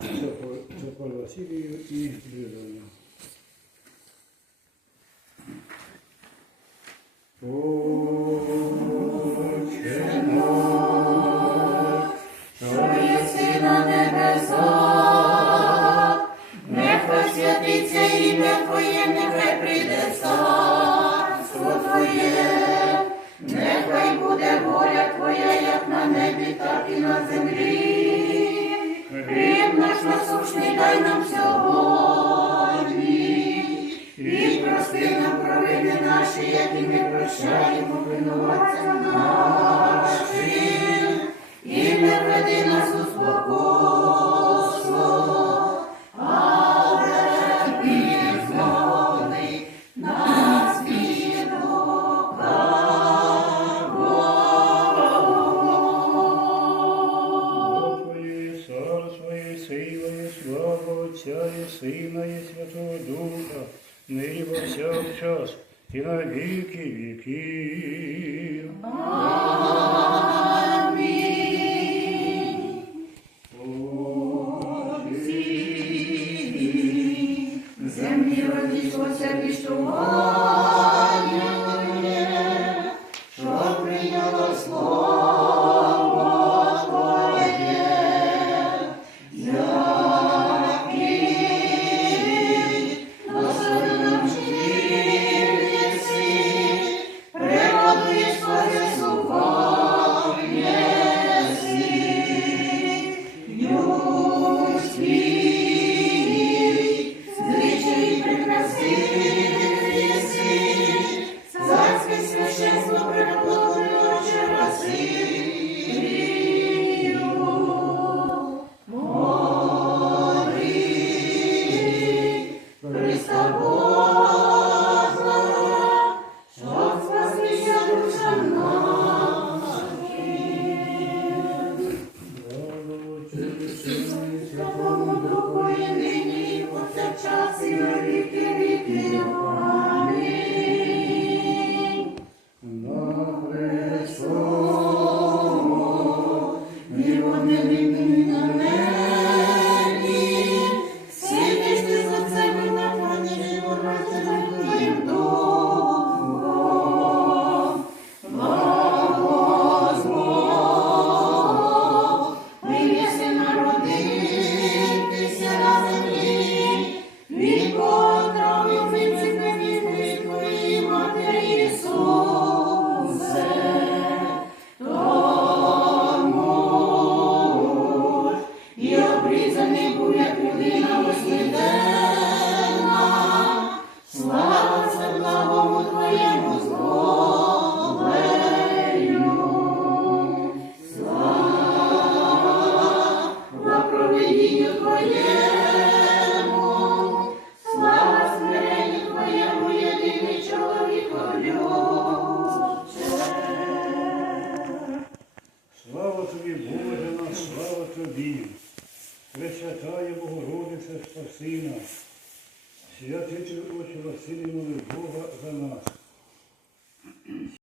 Чапар Василію і Брюдоню. Єси на небесах, нехай святиться ім'я Твоє, нехай прийде царство Твоє, нехай буде воля Твоя, як на небі, так і на землі. Хліб дай нам сьогодні, Отця і Сина і Святого Духа, нині повсякчас і на віки віків. Амінь. Землі родішлося віщування, Христа Божого, Пресвятая Богородиця спаси нас. Святитель Отче Василій молив Бога за нас.